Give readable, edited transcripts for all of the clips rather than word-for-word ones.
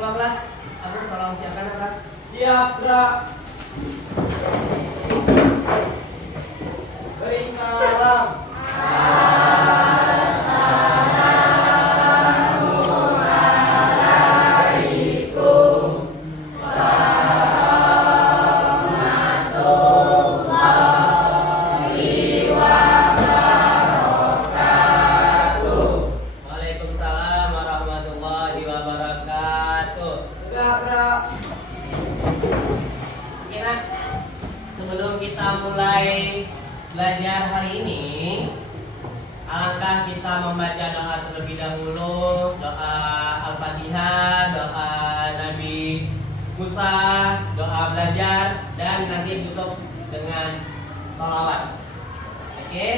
ketua kelas, Abang tolong siapkan Abang. Siap, gerak. Beri salam. Waalaikumsalam warahmatullahi wabarakatuh. Gerak. Kira sebelum kita mulai belajar hari ini, alangkah kita membaca doa terlebih dahulu, doa Al-Fatihah, doa Nabi Musa, doa belajar, dan nanti tutup dengan sholawat. Oke?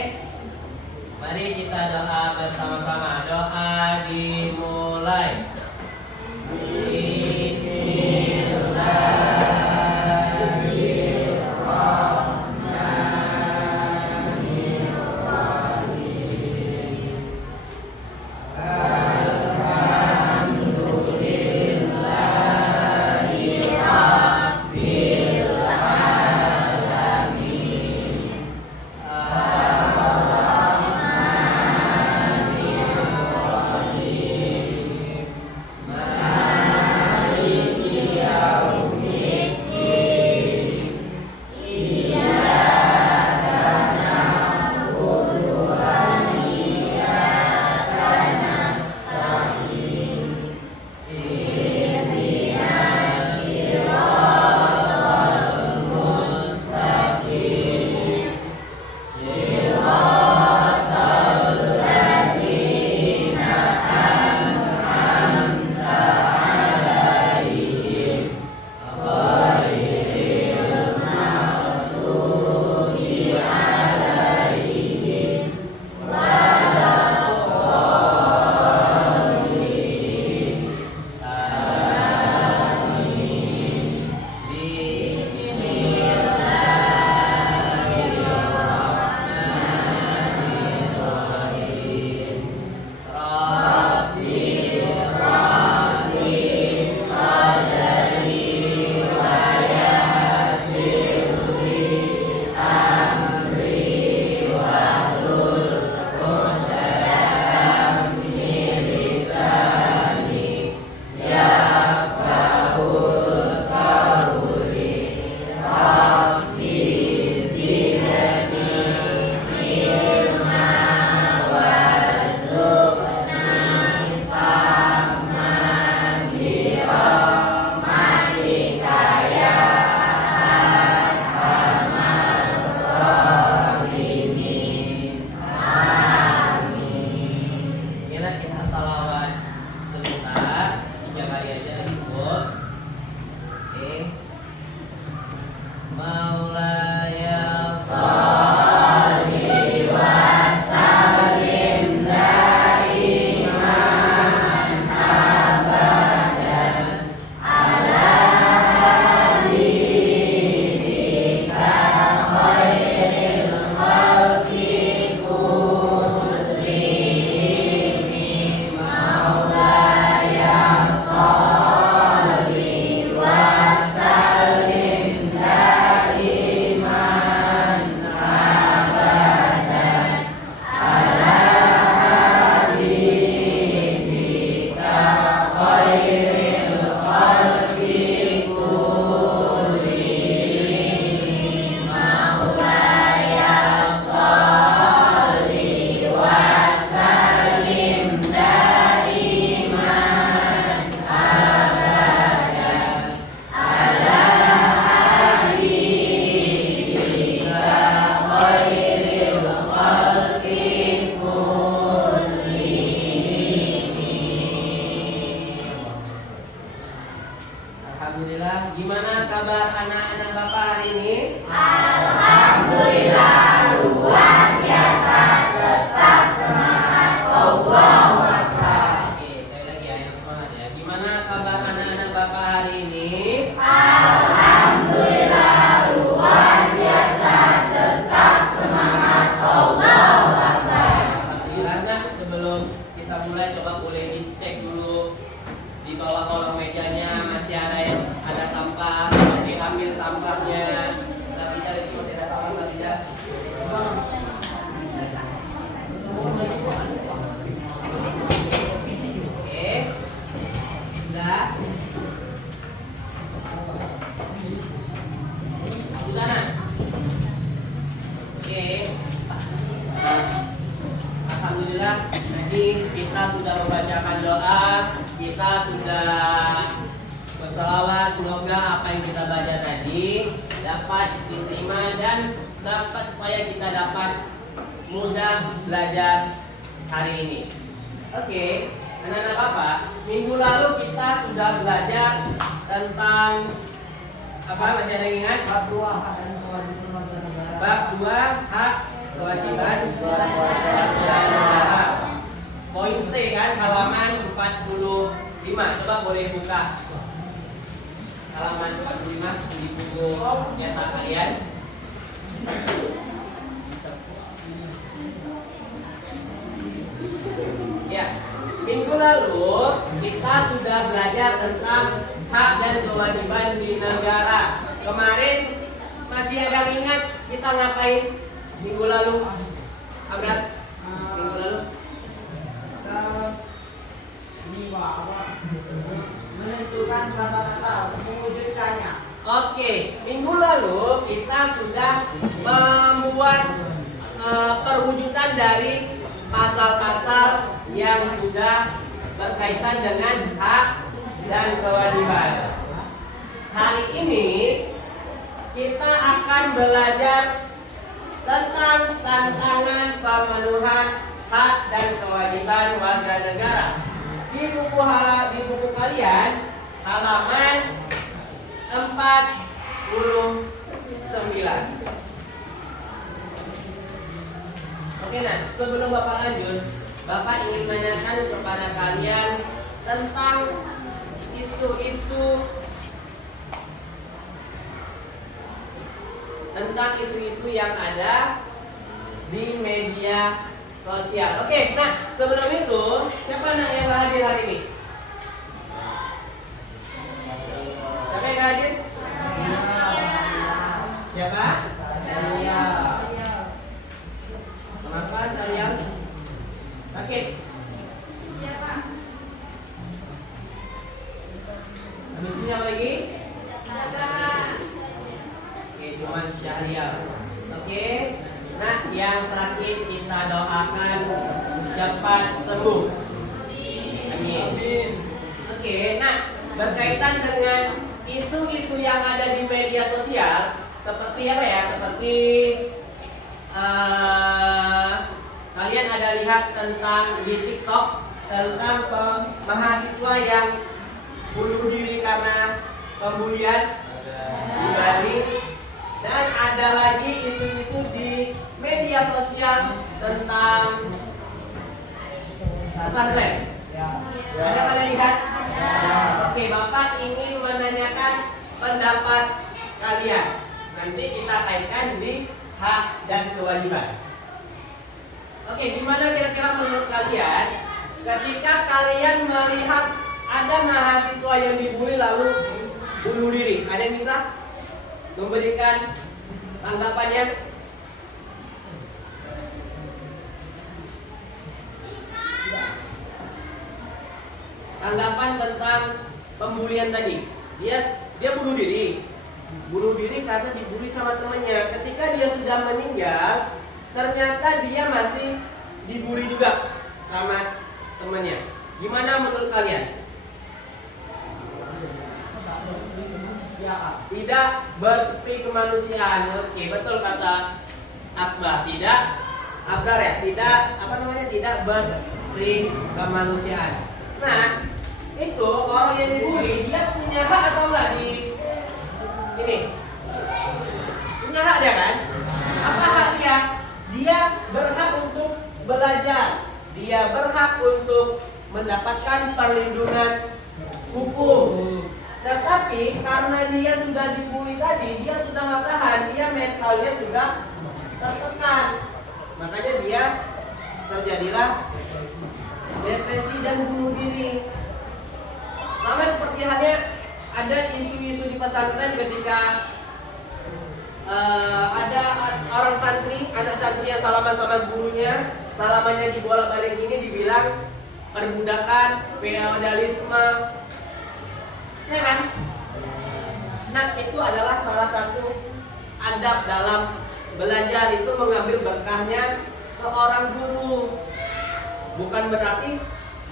Mari kita doa bersama-sama. Doa dimulai. Kita salawat sebentar, 3 kali aja cukup. Oke. Maulaya sholli wa sallim daiman abadan ala habibika khairil khalqi Alhamdulillah. Gimana kabar anak-anak Bapak hari ini? Alhamdulillah luar biasa, tetap semangat. Allahu Akbar. Oke, sekali lagi ya, yang semangat ya. Gimana kabar anak-anak Bapak hari ini? Alhamdulillah luar biasa, tetap semangat. Allahu Akbar. Alhamdulillah. Nah, sebelum kita mulai coba boleh dicek dulu di bawah kolong mejanya Sudah? Sudah nak? Oke. Alhamdulillah, tadi kita sudah membacakan doa, kita sudah berselawat. Semoga apa yang kita baca tadi dapat diterima dan dapat supaya kita dapat mudah belajar hari ini. Oke, anak-anak Bapak, minggu lalu kita sudah belajar tentang apa? Masih ada yang ingat? Bab 2 hak dan kewajiban warga negara. Bab 2 hak kewajiban warga negara. Poin C kan, halaman 45. Coba boleh buka halaman 45 di buku cetak kalian. Ya, minggu lalu kita sudah belajar tentang hak dan kewajiban di negara. Kemarin masih ada yang ingat kita ngapain minggu lalu? Abrat? Minggu lalu? Menentukan kata-kata mewujudkannya. Oke, minggu lalu kita sudah membuat perwujudan dari pasal-pasal yang sudah berkaitan dengan hak dan kewajiban. Hari ini kita akan belajar tentang tantangan pemenuhan hak dan kewajiban warga negara. Di buku kalian halaman 49. Oke, nah sebelum Bapak lanjut, Bapak ingin menanyakan kepada kalian tentang isu-isu yang ada di media sosial. Oke, nah sebelum itu siapa yang hadir hari ini? Siapa yang hadir? Siapa? Kenapa saya sakit? Iya, Pak. Habis ini apa lagi? Bapak. Oke, cuma Syahrial. Oke. Nah, yang sakit kita doakan cepat sembuh. Amin. Oke, nah berkaitan dengan isu-isu yang ada di media sosial seperti apa ya? Seperti kalian ada lihat tentang di TikTok tentang mahasiswa yang bunuh diri karena pembulian di Bali, dan ada lagi isu-isu di media sosial tentang pesantren. Ada kalian lihat? Oke, Bapak ingin menanyakan pendapat kalian. Nanti kita kaitkan di hak dan kewajiban. Oke, gimana kira-kira menurut kalian ketika kalian melihat ada mahasiswa yang dibully lalu bunuh diri? Ada yang bisa memberikan tanggapannya? Tanggapan tentang pembulian tadi. Dia bunuh diri. Bunuh diri karena dibully sama temannya. Ketika dia sudah meninggal, ternyata dia masih dibully juga sama temannya. Gimana menurut kalian? Tidak berperi kemanusiaan. Oke, betul kata Akbar. Tidak Abrar ya? Tidak tidak berperi kemanusiaan. Nah, itu orang yang dibully dia punya hak atau enggak di ini? Punya hak dia kan? Apa hak dia? Dia berhak untuk belajar. Dia berhak untuk mendapatkan perlindungan hukum. Tetapi karena dia sudah dibully tadi, dia sudah nggak tahan, dia mentalnya sudah tertekan. Makanya dia terjadilah depresi dan bunuh diri. Sama seperti halnya ada isu-isu di pesantren ketika ada orang santri, anak santri yang salaman sama gurunya, salamannya dibolak-balik ini dibilang perbudakan, feodalisme, Nah, itu adalah salah satu adab dalam belajar, itu mengambil berkahnya seorang guru. Bukan berarti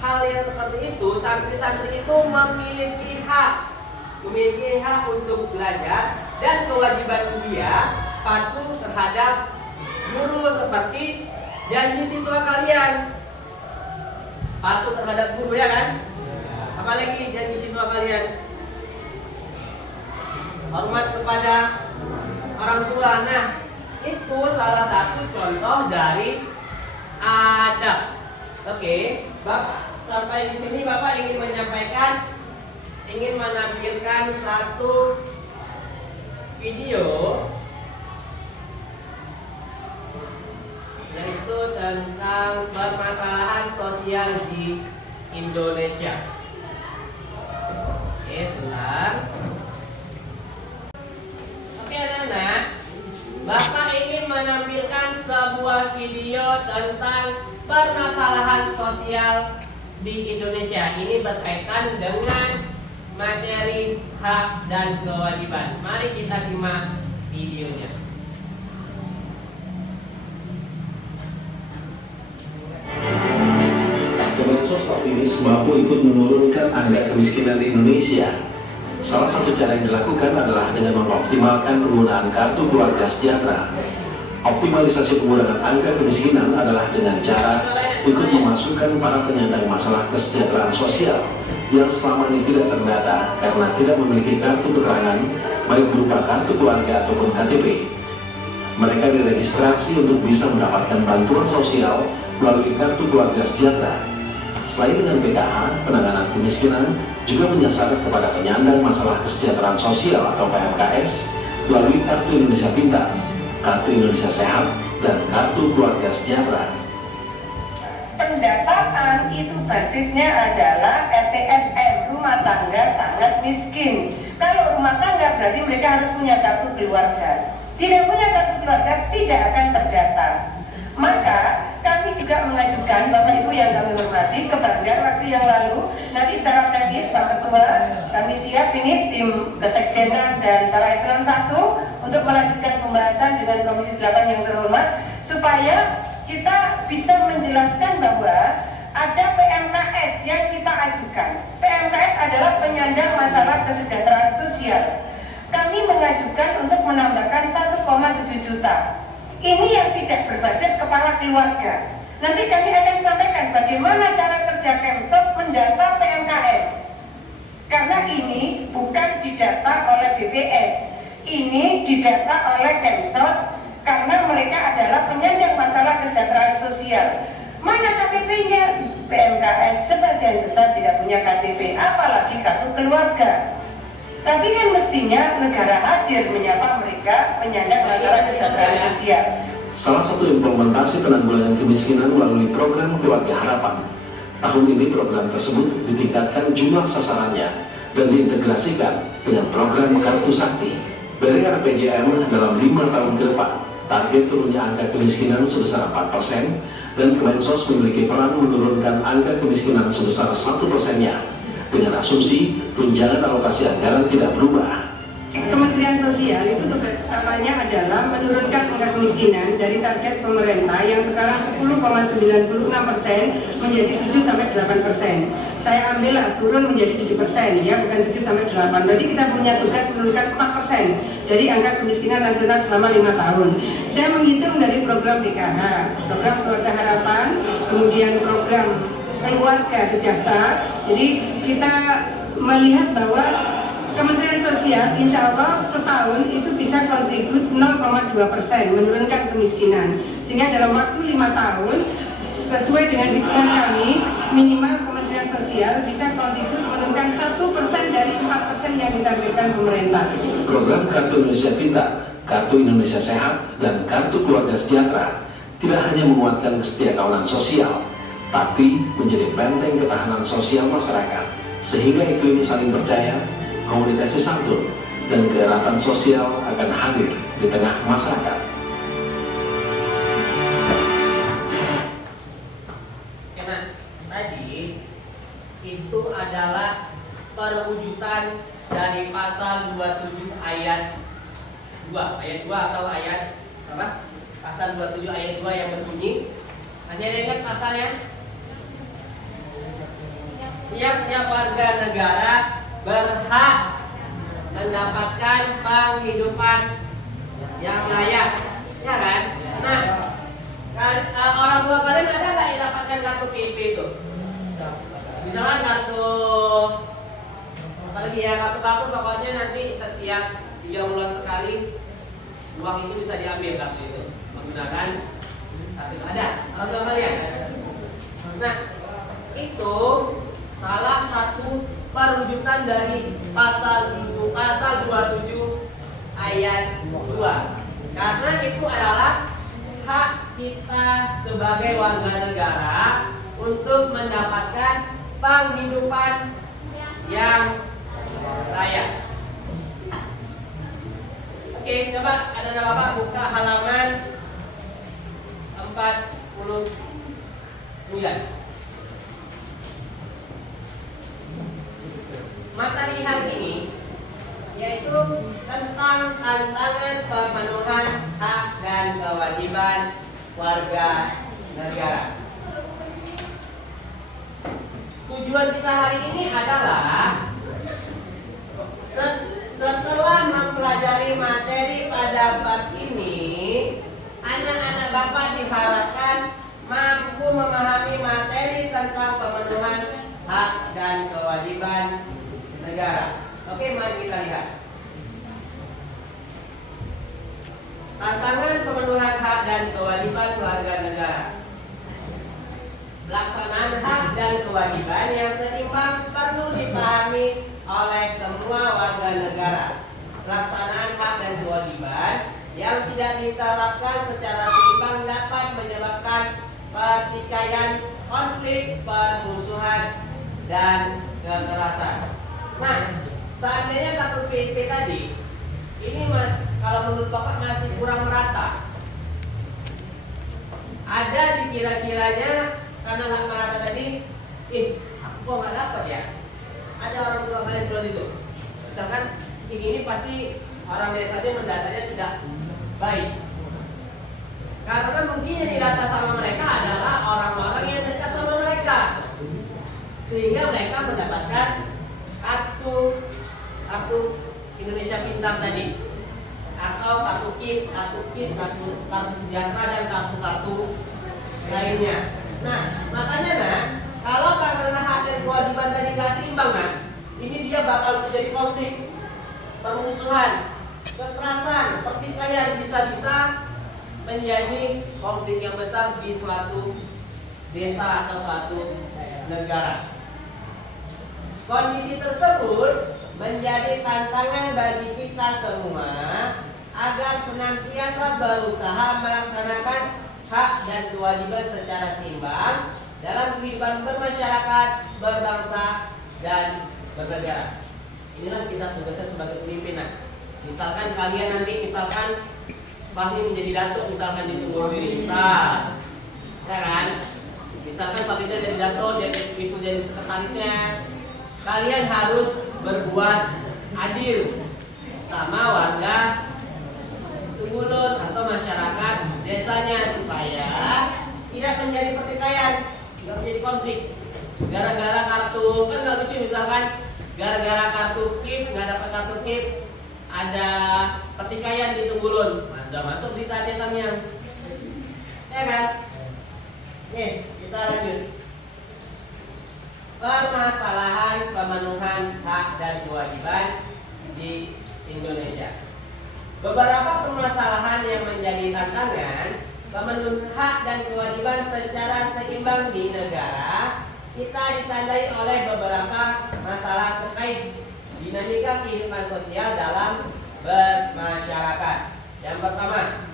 hal yang seperti itu santri-santri itu memiliki hak untuk belajar, dan kewajiban dia patuh terhadap guru seperti janji siswa kalian. Patuh terhadap guru, ya kan? Apalagi janji siswa kalian. Hormat kepada orang tua. Nah, itu salah satu contoh dari adab. Oke, sampai di sini Bapak ingin menampilkan satu video yaitu tentang permasalahan sosial di Indonesia. Oke, sebentar. Oke, anak-anak, Bapak ingin menampilkan sebuah video tentang permasalahan sosial di Indonesia. Ini berkaitan dengan materi hak dan kewajiban. Mari kita simak videonya. Kemensos optimis mampu ikut menurunkan angka kemiskinan di Indonesia. Salah satu cara yang dilakukan adalah dengan mengoptimalkan penggunaan kartu keluarga sejahtera. Optimalisasi penggunaan angka kemiskinan adalah dengan cara ikut memasukkan para penyandang masalah kesejahteraan sosial yang selama ini tidak terdata karena tidak memiliki kartu keterangan baik berupa kartu keluarga ataupun KTP. Mereka diregistrasi untuk bisa mendapatkan bantuan sosial melalui kartu keluarga sejahtera. Selain dengan PKH, penanganan kemiskinan juga menyasar kepada penyandang masalah kesejahteraan sosial atau PMKS melalui Kartu Indonesia Pintar, Kartu Indonesia Sehat, dan Kartu Keluarga Sejahtera. Pendataan itu basisnya adalah RTSM, rumah tangga sangat miskin. Kalau rumah tangga berarti mereka harus punya kartu keluarga. Tidak punya kartu keluarga tidak akan terdata. Maka kami juga mengajukan, Bapak Ibu yang kami hormati, ke Banggar waktu yang lalu. Nanti secara teknis Pak Ketua, kami siap ini tim Kesekjenan dan para eselon 1 untuk melanjutkan pembahasan dengan Komisi 8 yang terhormat, supaya kita bisa menjelaskan bahwa ada PMKS yang kita ajukan. PMKS adalah penyandang masalah kesejahteraan sosial. Kami mengajukan untuk menambahkan 1,7 juta. Ini yang tidak berbasis kepala keluarga. Nanti kami akan sampaikan bagaimana cara kerja Kemsos mendata PMKS. Karena ini bukan didata oleh BPS, ini didata oleh Kemsos karena mereka adalah penyandang masalah kesejahteraan sosial. Mana KTP-nya? PMKS sebagian besar tidak punya KTP, apalagi kartu keluarga. Tapi kan mestinya negara hadir menyapa mereka penyandang masalah kesejahteraan sosial. Salah satu implementasi penanggulangan kemiskinan melalui program Keluarga Harapan. Tahun ini program tersebut ditingkatkan jumlah sasarannya dan diintegrasikan dengan program Kartu Sakti. Dari RPJM dalam 5 tahun ke depan, target turunnya angka kemiskinan sebesar 4%, dan Kemensos memiliki peran menurunkan angka kemiskinan sebesar 1%-nya. Dengan asumsi tunjangan alokasi anggaran tidak berubah. Kementerian Sosial itu tugas utamanya adalah menurunkan angka kemiskinan dari target pemerintah yang sekarang 10,96% menjadi 7-8%. Saya ambillah turun menjadi 7%, ya, bukan 7-8. Berarti kita punya tugas menurunkan 4% dari angka kemiskinan nasional selama 5 tahun. Saya menghitung dari program PKH, program Keluarga Harapan, kemudian program Keluarga Sejahtera. Jadi kita melihat bahwa Kementerian Sosial insya Allah setahun itu bisa kontribut 0,2% menurunkan kemiskinan, sehingga dalam waktu 5 tahun sesuai dengan hitungan kami minimal Kementerian Sosial bisa kontribut menurunkan 1% dari 4% yang ditargetkan pemerintah. Program Kartu Indonesia Pintar, Kartu Indonesia Sehat, dan Kartu Keluarga Sejahtera tidak hanya menguatkan kesetiakawanan sosial, tapi menjadi benteng ketahanan sosial masyarakat, sehingga iklim saling percaya, komunikasi santun, dan keeratan sosial akan hadir di tengah masyarakat. Karena tadi itu adalah perwujudan perwujudan dari pasal 27 ayat 2. Ayat 2 atau ayat apa? Pasal 27 ayat 2 yang berbunyi, masih ada ingat pasalnya? Tiap-tiap warga negara berhak mendapatkan penghidupan yang layak, ya kan? Nah, orang tua kalian ada nggak yang dapatkan kartu PIP itu? Misalnya kartu apalagi ya, kartu pokoknya nanti setiap 3 bulan sekali uang itu bisa diambil kartu itu menggunakan kartu itu. Ada orang tua kalian? Nah, itu salah satu perwujudan dari pasal 27 ayat 2. Karena itu adalah hak kita sebagai warga negara untuk mendapatkan penghidupan yang layak. Oke, coba ada Bapak buka halaman 49. Materi hari ini yaitu tentang tantangan pemenuhan hak dan kewajiban warga negara. Tujuan kita hari ini adalah setelah mempelajari materi pada bab ini, anak-anak Bapak diharapkan mampu memahami materi tentang pemenuhan hak dan kewajiban negara. Oke, mari kita lihat. Tantangan pemenuhan hak dan kewajiban warga negara. Pelaksanaan hak dan kewajiban yang seimbang perlu dipahami oleh semua warga negara. Pelaksanaan hak dan kewajiban yang tidak diterapkan secara seimbang dapat menyebabkan pertikaian, konflik, permusuhan, dan kekerasan. Nah, seandainya kartu PIP tadi ini kalau menurut Bapak masih kurang merata, ada di kira-kiranya karena nggak merata tadi, aku kok nggak dapat ya? Ada orang tua kalian seperti itu. Misalkan ini pasti orang desanya mendatanya tidak baik, karena mungkin yang didata sama mereka adalah orang-orang yang dekat sama mereka, sehingga mereka mendapatkan kartu Indonesia Pintar tadi, atau kartu KIP, kartu KIS, kartu sejahtera, dan kartu-kartu lainnya. Nah, makanya kalau karena hak dan kewajiban tadi nggak seimbang, ini dia bakal terjadi konflik, permusuhan, kekerasan, pertikaian, bisa-bisa menjadi konflik yang besar di suatu desa atau suatu negara. Kondisi tersebut menjadi tantangan bagi kita semua agar senantiasa berusaha melaksanakan hak dan kewajiban secara seimbang dalam kehidupan bermasyarakat, berbangsa, dan bernegara. Inilah kita tugasnya sebagai pemimpin. Misalkan kalian nanti Fahmi menjadi datuk, misalkan di Tunggul Diri, ya kan? Misalkan Fahmi jadi datuk, jadi Wisnu jadi sekretarisnya. Kalian harus berbuat adil sama warga Tunggulun atau masyarakat desanya supaya tidak menjadi pertikaian, tidak menjadi konflik. Gara-gara kartu, kan nggak lucu misalkan gara-gara kartu KIP, nggak dapat kartu KIP, ada pertikaian di Tunggulun, udah masuk berita cetannya, ya kan? Nih, kita lanjut. Permasalahan pemenuhan hak dan kewajiban di Indonesia. Beberapa permasalahan yang menjadi tantangan pemenuhan hak dan kewajiban secara seimbang di negara kita ditandai oleh beberapa masalah terkait dinamika kehidupan sosial dalam bermasyarakat. Yang pertama,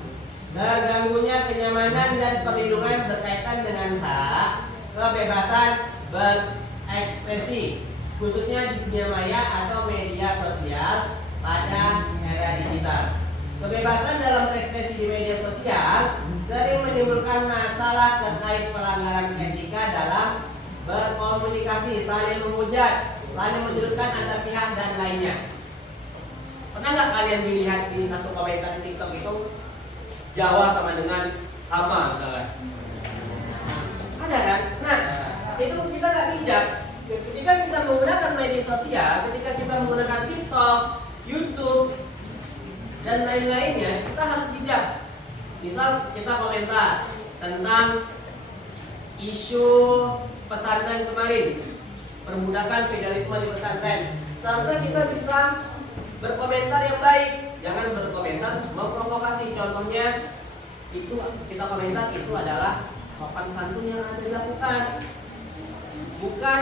terganggunya kenyamanan dan perlindungan berkaitan dengan hak kebebasan berekspresi, khususnya di dunia maya atau media sosial pada era digital. Kebebasan dalam berekspresi di media sosial sering menimbulkan masalah terkait pelanggaran etika dalam berkomunikasi, saling menghujat, saling menyudutkan antar pihak dan lainnya. Pernah nggak kalian dilihat ini satu komentar di TikTok itu Jawa sama dengan Hama misalkan? Ada kan? Nah, itu kita nggak bijak. Ketika kita menggunakan media sosial, ketika kita menggunakan TikTok, YouTube, dan lain-lainnya, kita harus bijak. Misal kita komentar tentang isu pesantren kemarin, perbudakan feudalisme di pesantren. Seharusnya kita bisa berkomentar yang baik, jangan berkomentar memprovokasi. Contohnya itu kita komentar itu adalah sopan santun yang ada dilakukan, bukan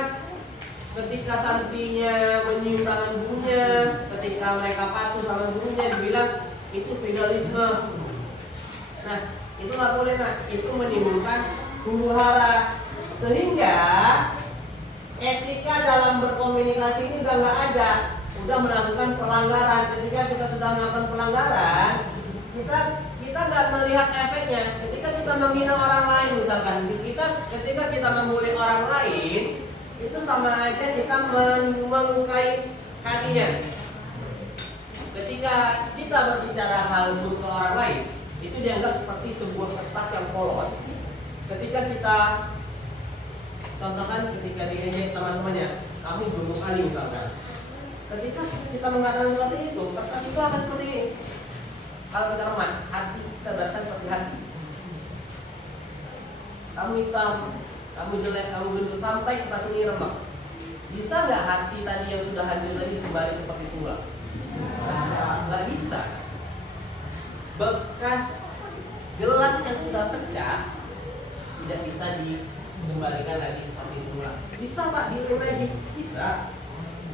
ketika santrinya menyium tangan gurunya, ketika mereka patuh sama gurunya dibilang itu feudalisme. Nah, itu nggak boleh, nah itu menimbulkan huru hara, sehingga etika dalam berkomunikasi ini udah nggak ada, udah melakukan pelanggaran. Ketika kita sudah melakukan pelanggaran, kita nggak melihat efeknya. Ketika kita menghina orang lain misalkan, ketika kita membuli orang lain, itu sama aja kita melukai hatinya. Ketika kita berbicara hal buruk ke orang lain, itu dianggap seperti sebuah kertas yang polos. Ketika kita contohkan ketika diejek teman-temannya, kamu belum kali misalkan. Ketika kita mengatakan seperti itu, kertas itu akan seperti ini. Kalau kita remat, hati kita bahkan seperti hati. Kamu hitam, kamu jelek, kamu gendut, sampai kertas ini remak. Bisa nggak hati tadi yang sudah hancur tadi kembali seperti semula? Nggak bisa. Bekas gelas yang sudah pecah tidak bisa dikembalikan lagi seperti semula. Bisa Pak, dilem lagi? Bisa.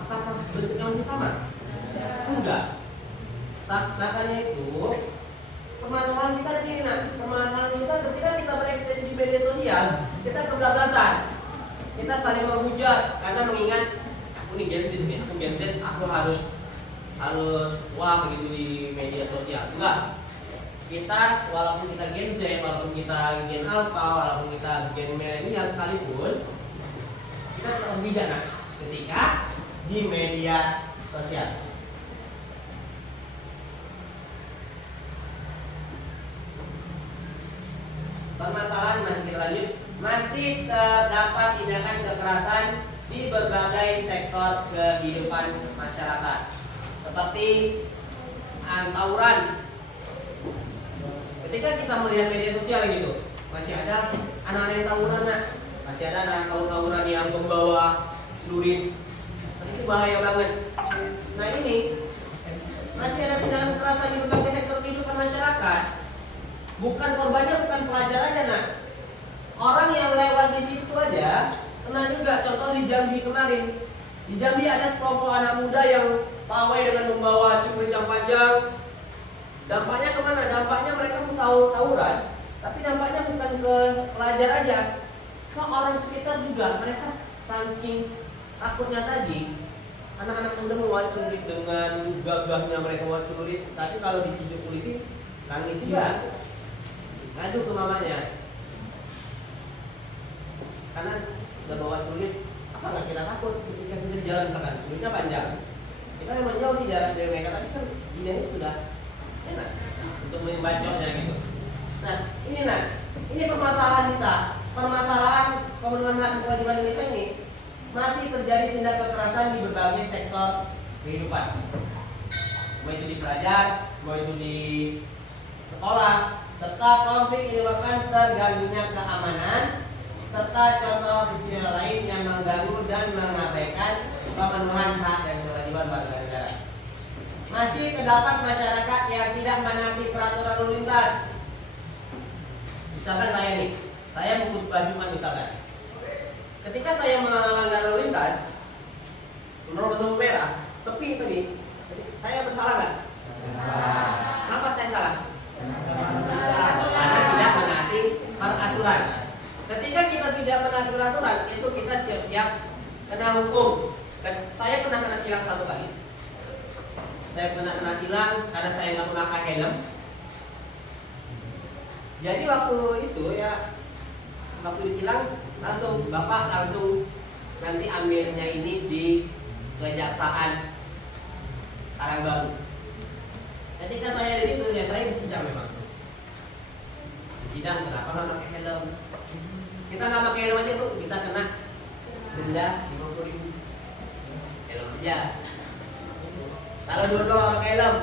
Apakah bentuknya masih sama? Enggak. Makanya itu permasalahan kita di sini, nah. Permasalahan kita ketika kita berekspresi di media sosial, kita kebablasan. Kita saling menghujat karena mengingat aku nih Gen Z nih, aku Gen Z, aku harus wah begitu di media sosial. Enggak. Kita walaupun kita Gen Z, walaupun kita Gen Alpha, walaupun kita Gen milenial sekalipun, kita tetap berbeda nah ketika di media sosial. Permasalahan masih kita lanjut. Masih terdapat tindakan kekerasan di berbagai sektor kehidupan masyarakat, seperti tawuran. Ketika kita melihat media sosial gitu, masih ada anak-anak yang tawuran, masih ada anak tawuran yang membawa celurit. Itu bahaya banget. Nah ini masih ada tindakan kekerasan di berbagai sektor kehidupan masyarakat. Bukan korbannya, bukan pelajar aja nah. Orang yang lewat di situ aja kena juga. Contoh di Jambi kemarin. Di Jambi ada sekelompok anak muda yang pawai dengan membawa celurit yang panjang. Dampaknya kemana? Dampaknya mereka pun tawuran, tapi dampaknya bukan ke pelajar aja, ke orang sekitar juga. Mereka saking takutnya tadi, anak-anak muda membawa celurit dengan gagahnya mereka membawa celurit. Tapi kalau diciduk polisi, nangis juga, ngadu ke mamanya. Karena udah bawa celurit, apa nggak kita takut ketika kita jalan misalkan, celuritnya panjang. Kita memang jauh sih jarak dari mereka, tapi kan ini sudah enak untuk membacotnya gitu. Nah, ini permasalahan kita. Permasalahan pemenuhan hak kewajiban Indonesia ini masih terjadi tindak kekerasan di berbagai sektor kehidupan. Mau itu di pelajar, mau itu di sekolah, serta konflik menyebabkan terganggunya keamanan, serta contoh peristiwa lain yang mengganggu dan mengabaikan pemenuhan hak dan kewajiban warga negara. Masih terdapat masyarakat yang tidak menaati peraturan lalu lintas. Misalkan saya nih, saya mengkhutbah Jumat misalkan. Ketika saya melanggar lalu lintas, menurut merah, sepi tadi, saya bersalah nggak? Kenapa saya salah? Karena tidak menaati peraturan. Ketika kita tidak menaati peraturan, itu kita siap-siap kena hukum. Saya pernah kena tilang 1 kali. Saya pernah kena tilang karena saya nggak memakai helm. Jadi waktu itu ya, waktu ditilang langsung bapak langsung nanti ambilnya ini di Kejaksaan Karangbaru. Ketika saya di situ, ya saya disidang memang. Disidang kenapa nggak pakai helm? Kita nggak pakai helm aja tuh bisa kena denda 50.000. Helm aja. Kalau dua-dua pakai helm,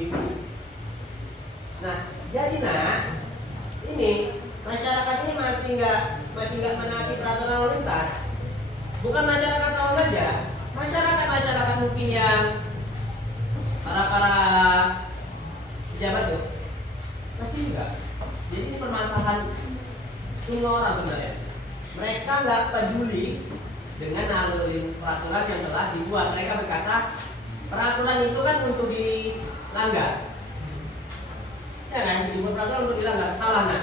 100.000. Nah, jadi ini masyarakat ini masih nggak menaati peraturan lalu lintas. Bukan masyarakat awam aja, masyarakat mungkin yang para pejabat tuh masih enggak. Jadi ini permasalahan semua orang sebenarnya. Mereka nggak peduli dengan peraturan yang telah dibuat. Mereka berkata peraturan itu kan untuk dilanggar. Ya kan, dibuat peraturan untuk dilanggar, salah. Nah,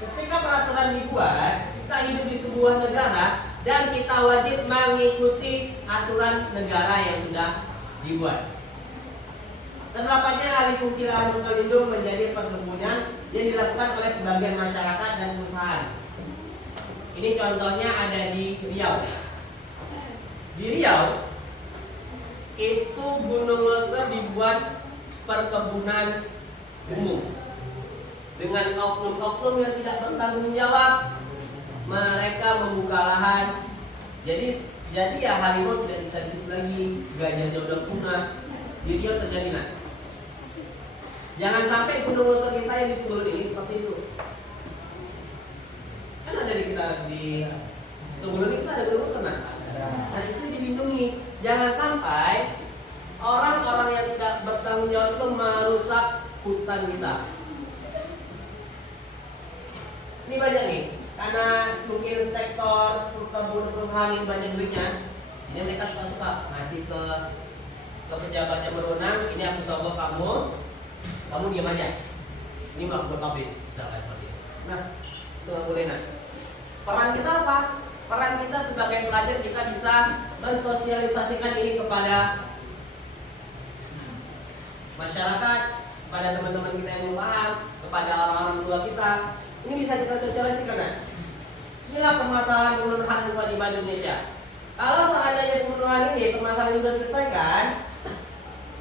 ketika peraturan dibuat, kita hidup di sebuah negara dan kita wajib mengikuti aturan negara yang sudah dibuat. Terlapaknya alih fungsi lahan hutan lindung menjadi perkebunan yang dilakukan oleh sebagian masyarakat dan perusahaan. Ini contohnya ada di Riau. Di Riau itu Gunung Loser dibuat perkebunan umum dengan oknum-oknum yang tidak bertanggung jawab. Mereka membuka lahan. Jadi ya harimau tidak bisa di situ lagi, gajah sudah punah. Di Riau terjadi Jangan sampai Gunung Loser kita yang diturun ini seperti itu. Kan ada di Gunung kita ada Gunung Loser Nah itu dilindungi. Jangan sampai orang-orang yang tidak bertanggung jawab itu merusak hutan kita. Ini banyak nih, karena mungkin sektor perusahaan ini banyak duitnya. Ini mereka suka ngasih ke pejabat yang berwenang. Ini aku sogok kamu diam aja. Ini mau buat pabrik, misalkan seperti itu. Nah, itu nggak boleh. Peran kita apa? Peran kita sebagai pelajar, kita bisa mensosialisasikan ini kepada masyarakat, kepada teman-teman kita yang belum paham, kepada orang-orang tua kita. Ini bisa kita sosialisasikan. Inilah permasalahan pemenuhan kewajiban Indonesia. Kalau seandainya pemenuhan ini permasalahan ini sudah diselesaikan,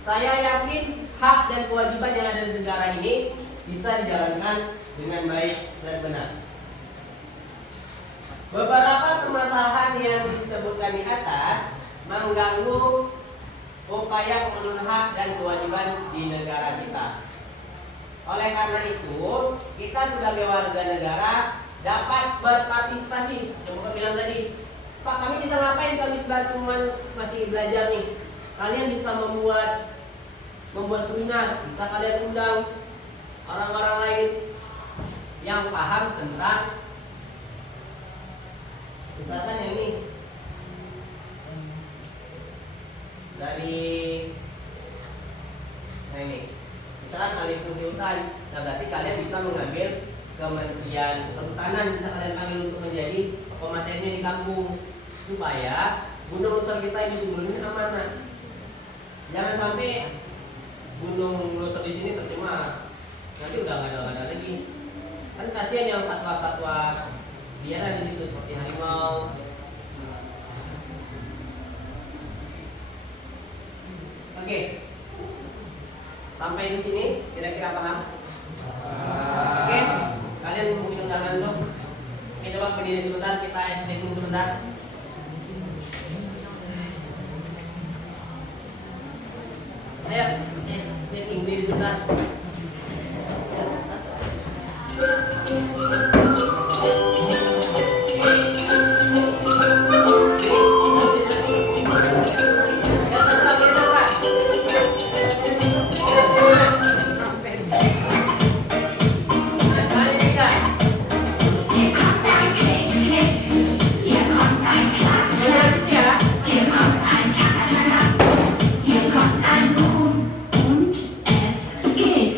saya yakin hak dan kewajiban yang ada di negara ini bisa dijalankan dengan baik dan benar. Beberapa permasalahan yang disebutkan di atas mengganggu upaya pemenuhan hak dan kewajiban di negara kita. Oleh karena itu, kita sebagai warga negara dapat berpartisipasi. Yang Bapak bilang tadi, Pak, kami bisa ngapain? Kami masih belajar nih. Kalian bisa membuat seminar, bisa kalian undang orang-orang lain yang paham tentang, misalkan yang ini dari ini, misalkan alih fungsi hutan. Nah berarti kalian bisa mengambil Kementerian Perhutanan, bisa kalian panggil untuk menjadi komandannya di kampung, supaya Gunung Loser kita ini dihuni amanah. Jangan sampai Gunung Loser di sini tercemar, nanti udah nggak ada lagi. Kan kasihan yang satwa-satwa liar di situ seperti harimau. Oke, sampai di sini kira-kira paham? Oke, kalian mungkin udah ngantuk. Oke, coba berdiri sebentar, kita stretching sebentar. Ayo, stretching berdiri sebentar. Hier kommt ein Huhn und es geht.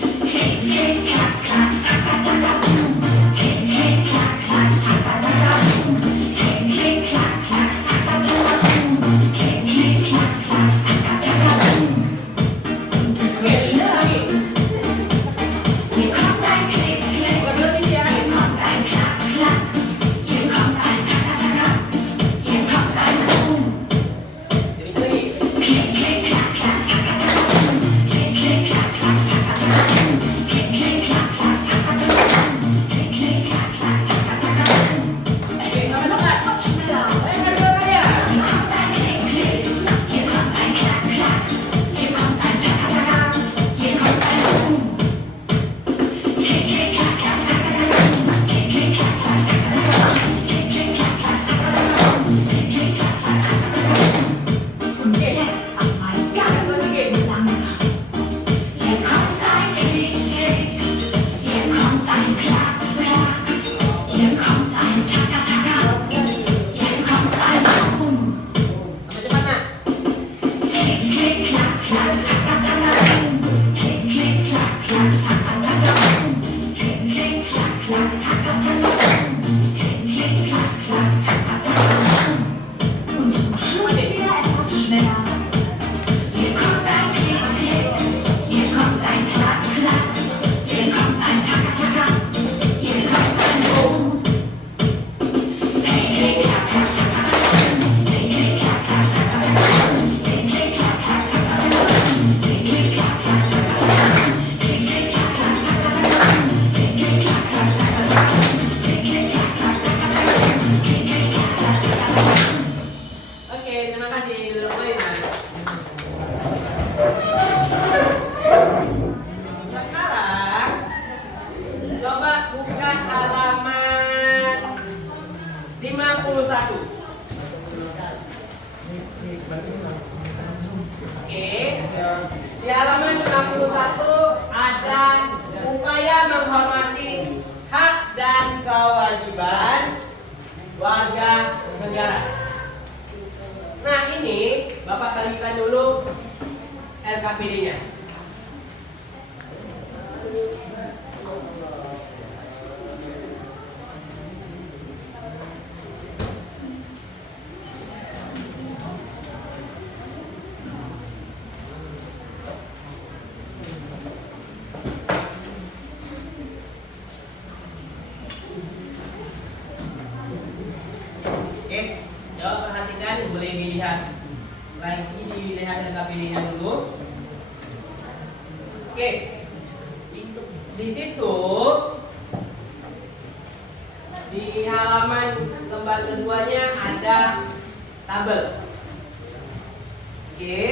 Terima kasih. Duduk kembali, Mas. Sekarang coba buka halaman 51. Oke. Di halaman 51 ada upaya menghormati hak dan kewajiban warga negara. Nah, ini Bapak kalikan dulu LKPD-nya. Oke, coba perhatikan, boleh dilihat lagi, dilihat LKPD-nya dulu. Oke, di situ di halaman lembar keduanya ada tabel. Oke,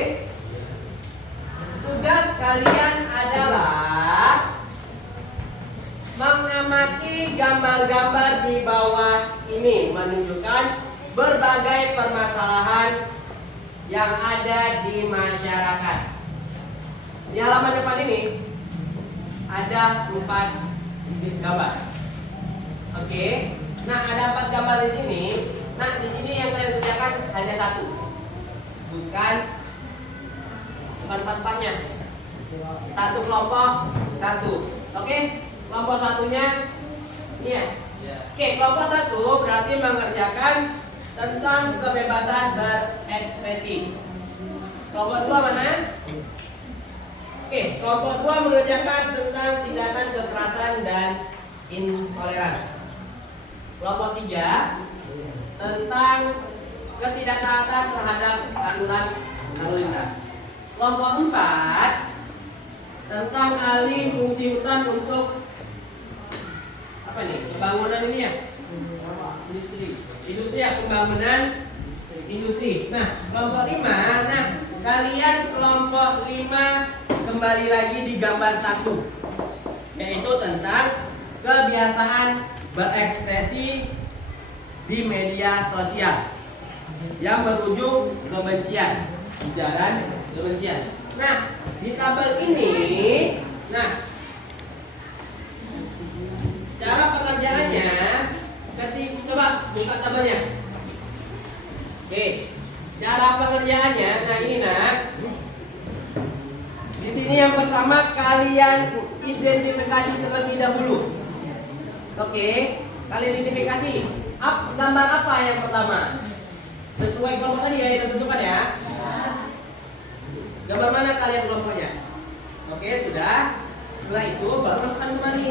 tugas kalian adalah mengamati gambar-gambar di bawah ini menunjukkan berbagai permasalahan yang ada di masyarakat. Di halaman depan ini ada 4 gambar. Oke. Nah, ada 4 gambar di sini. Nah, di sini yang kalian kerjakan hanya 1. Bukan 4-4-nya. 1 kelompok 1. Oke? Kelompok satunya ini ya. Oke, kelompok 1 berarti mengerjakan tentang kebebasan berekspresi. Kelompok 2 mana? Oke, kelompok 2 mengerjakan tentang tindakan kekerasan dan intoleransi. Kelompok 3 tentang ketidaktaatan terhadap aturan lalu lintas. Kelompok 4 tentang alih fungsi hutan untuk apa nih? Pembangunan ini ya? Industri ya, pembangunan industri. Nah, kelompok 5, nah kalian kelompok 5 kembali lagi di gambar 1, yaitu tentang kebiasaan berekspresi di media sosial yang berujung kebencian, ujaran kebencian. Nah, di tabel ini, nah cara pengerjaannya, ketika coba buka tabelnya. Oke, cara pengerjaannya, nah ini nak. Di sini yang pertama kalian identifikasi terlebih dahulu. Oke, kalian identifikasi. Gambar apa yang pertama? Sesuai kelompok tadi ya yang ditentukan ya. Gambar mana kalian kelompoknya? Oke, sudah. Setelah itu baru masukkan kembali.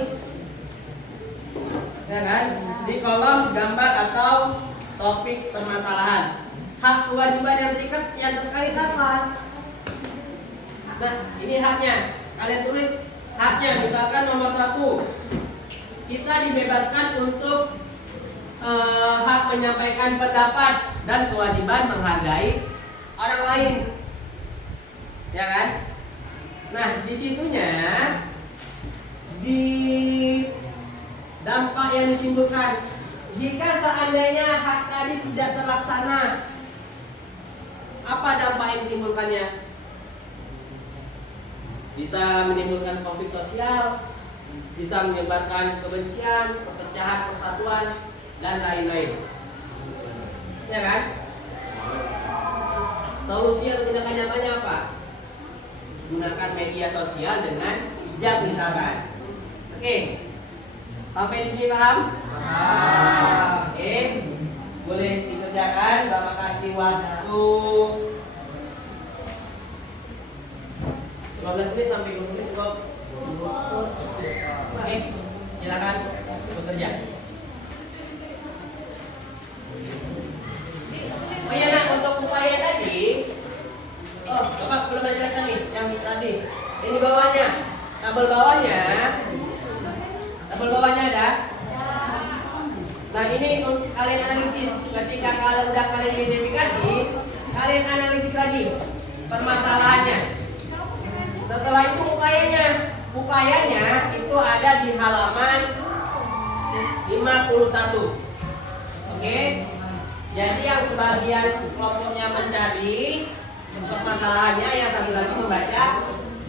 Ya kan? Di kolom gambar atau topik permasalahan. Hak kewajiban yang terkait apa? Nah, ini haknya. Kalian tulis haknya. Misalkan nomor 1, kita dibebaskan untuk hak menyampaikan pendapat dan kewajiban menghargai orang lain. Ya kan? Nah, di situnya di dampak yang ditimbulkan jika seandainya hak tadi tidak terlaksana, apa dampak yang ditimbulkannya? Bisa menimbulkan konflik sosial, bisa menyebarkan kebencian, perpecahan persatuan, dan lain-lain. Ya kan? Solusi atau tindakan nyatanya apa? gunakan media sosial dengan bijak misalkan. Oke, sampai di sini paham? Oke, boleh dikerjakan. Bapak kasih waktu 15 menit sampai 20 menit cukup. Oke, silakan bekerja. Oh ya, nah, untuk upaya tadi, Bapak belum menjelaskan nih yang tadi. Ini bawahnya, tabel bawahnya ada. Nah, ini kalian analisis. Ketika kalian udah kalian identifikasi, kalian analisis lagi permasalahannya. Setelah itu upayanya itu ada di halaman 51. Oke. Jadi yang sebagian kelompoknya mencari permasalahannya, yang satu lagi membaca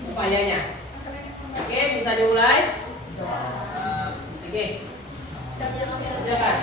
upayanya. Oke, bisa dimulai. Oke. Silakan.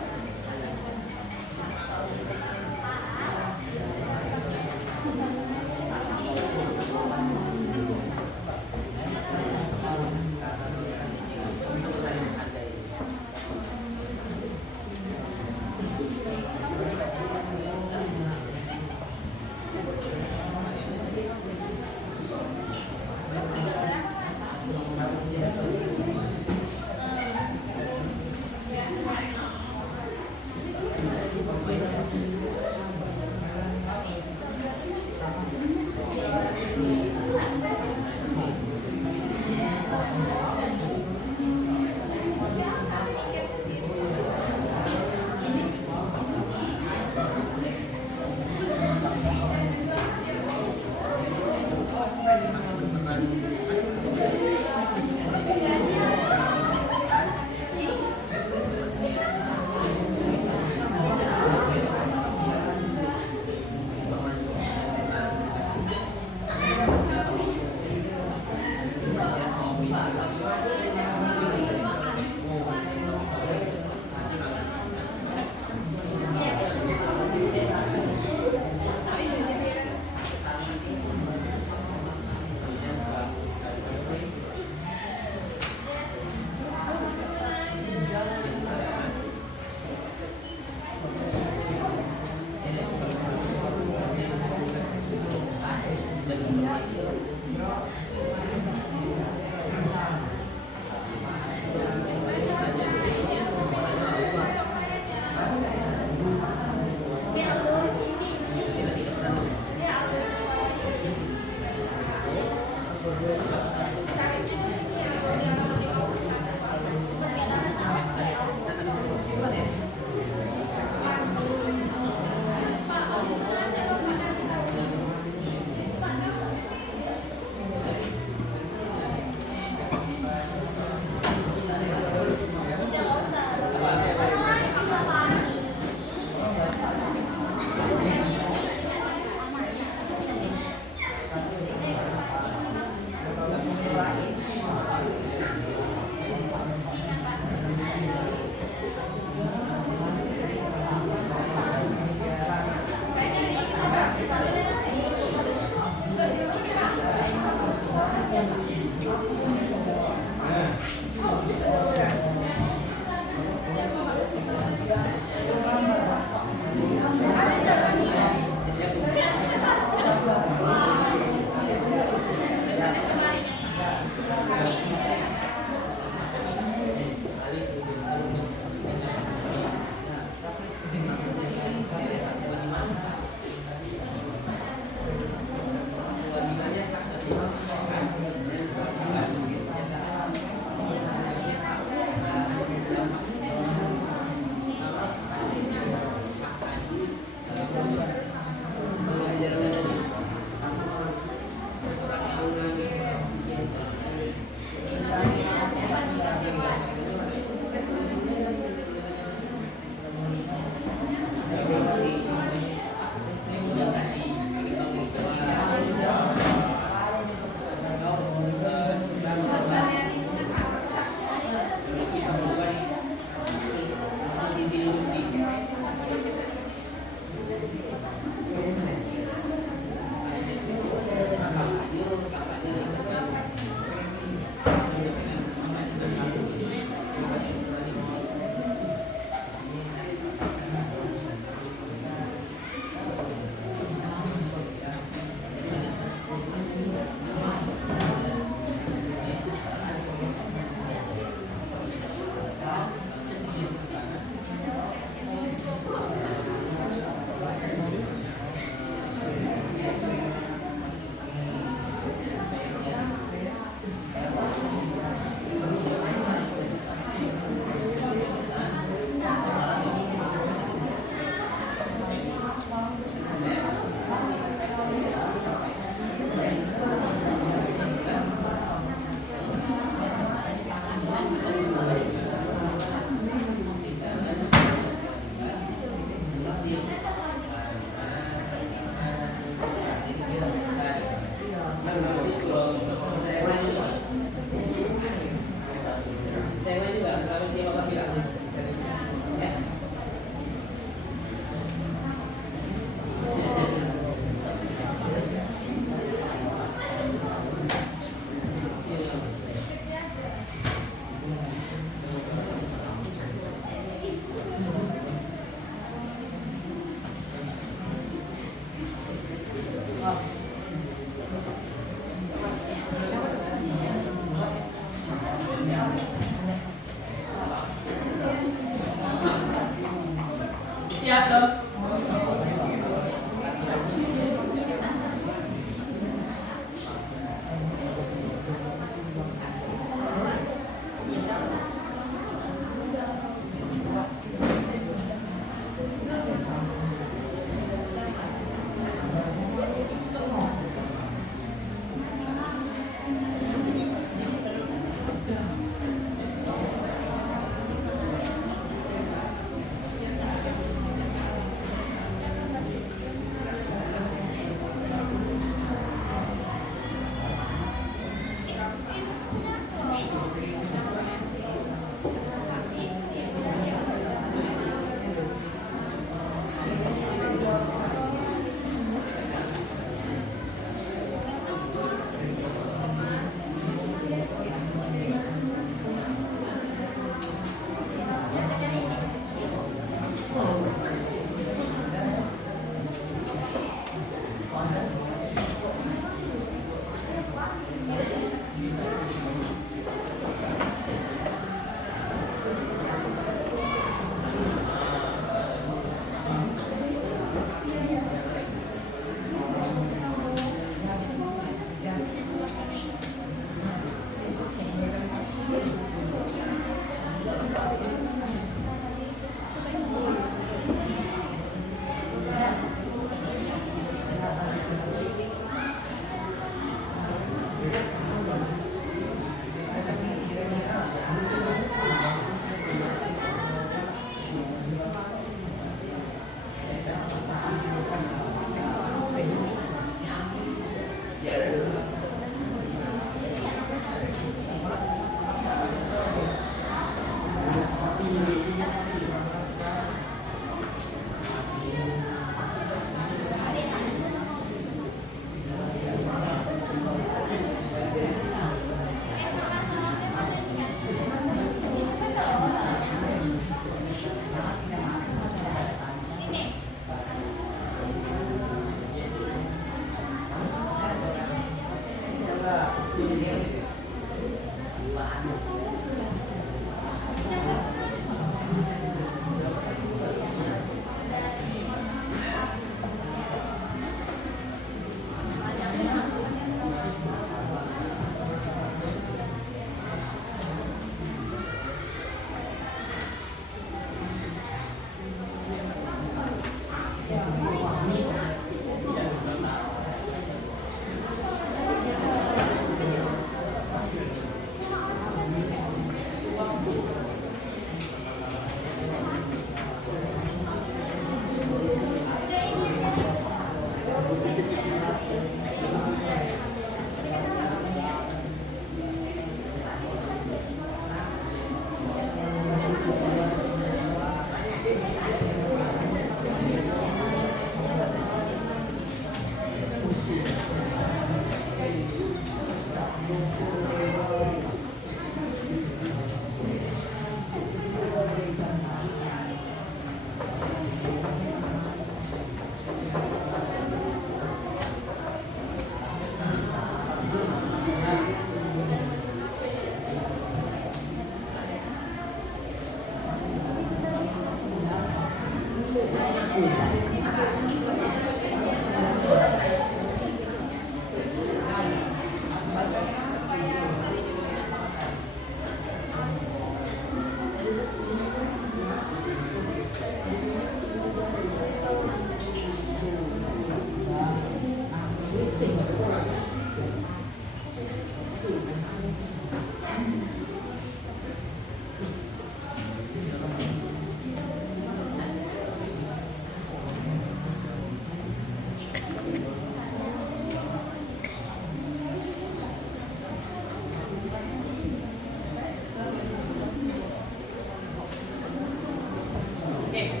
Oke,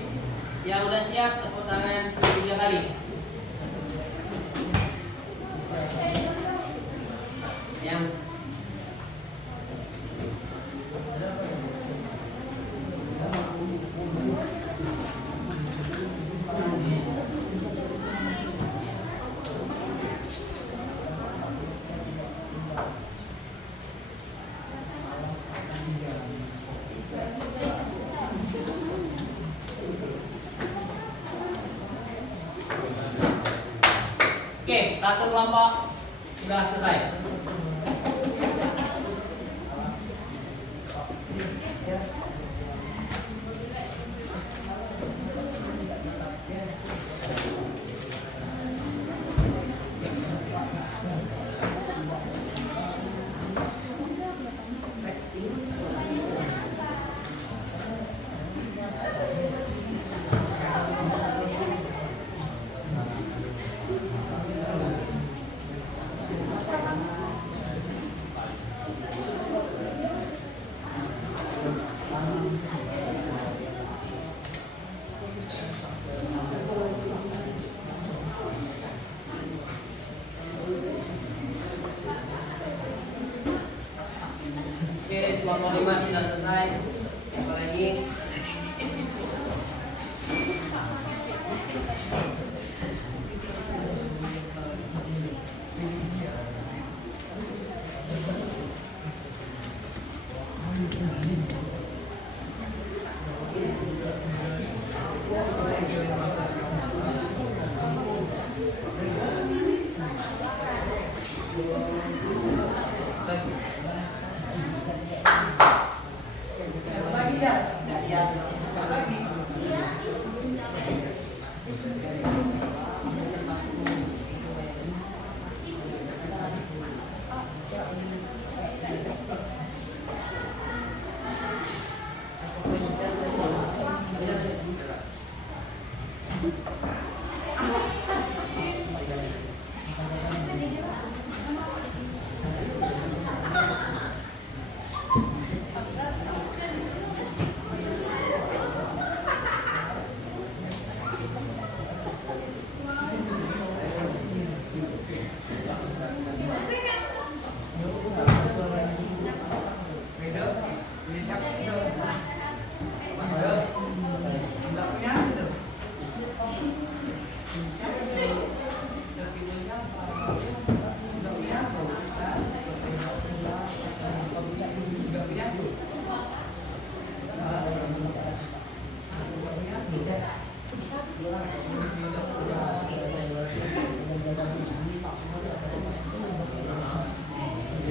yang udah siap tepuk tangan 3 kali. Yang Oke, satu kelompok sudah selesai. Oke, kelompok 5 sudah selesai. Apa lagi? Lagi ya.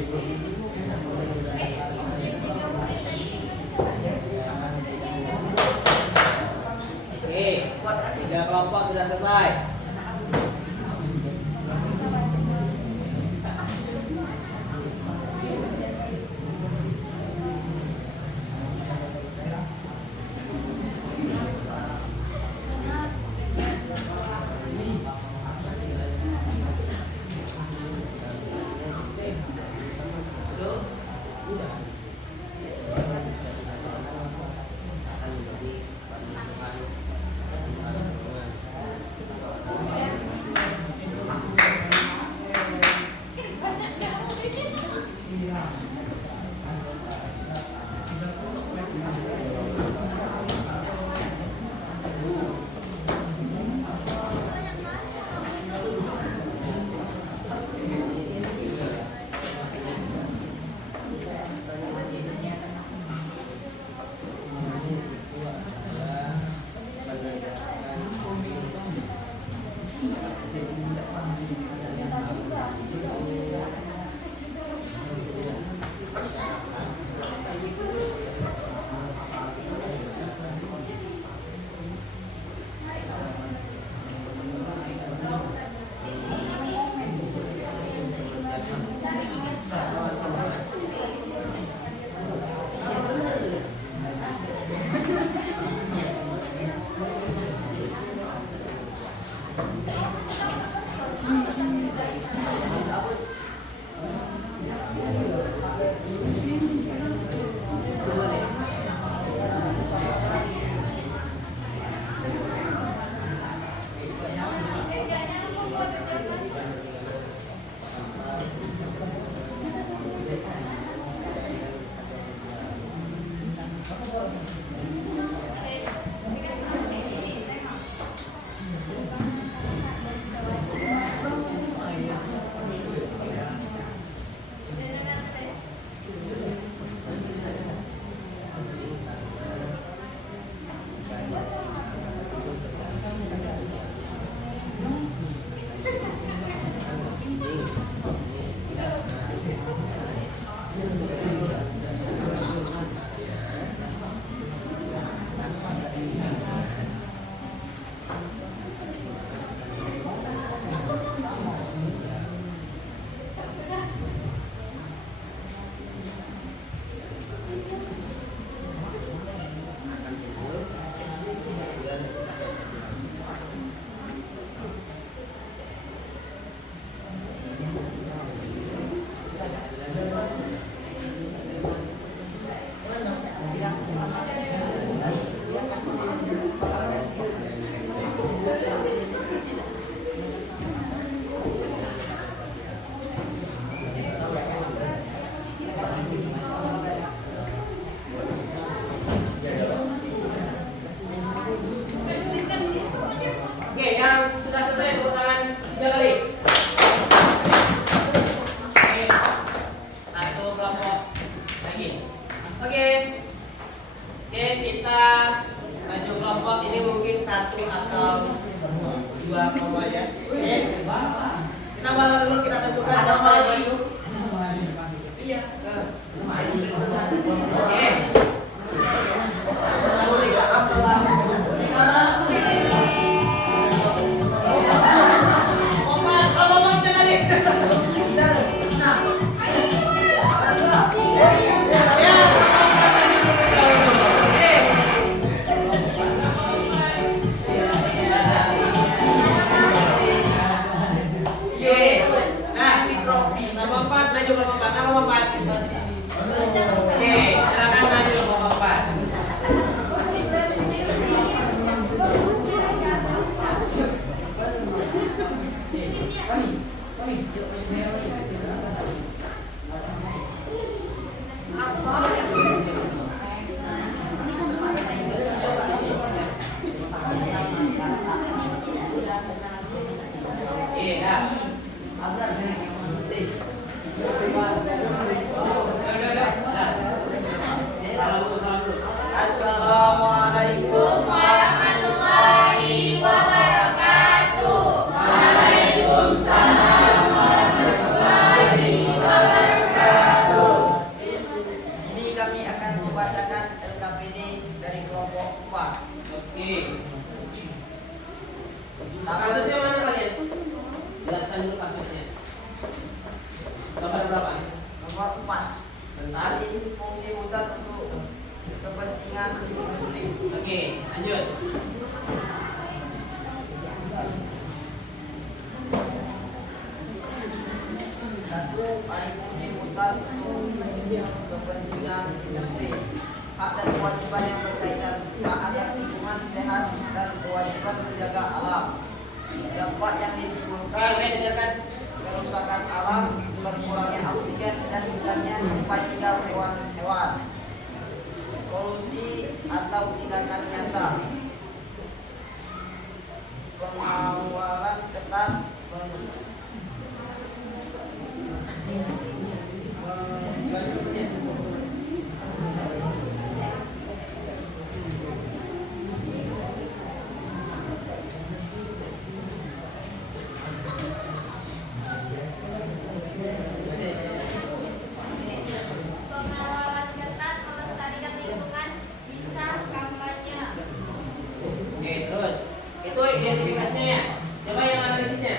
Oke, 3 kelompok sudah selesai. nomor 4. Alih fungsi hutan untuk kepentingan industri. Oke, lanjut. Satu, alih fungsi hutan untuk kepentingan industri. Hak dan kewajiban yang berkaitan hak atas lingkungan sehat dan kewajiban menjaga alam. Dampak yang Oke, ditimbulkan dengarkan. kerusakan alam, berkurangnya oksigen dan hilangnya tempat tinggal hewan-hewan. Solusi atau tindakan nyata. Pengawalan ketat Pengawalan ketat melestarikan lingkungan bisa kampanye. Oke, terus. Itu identifikasinya ya. Coba yang analisisnya.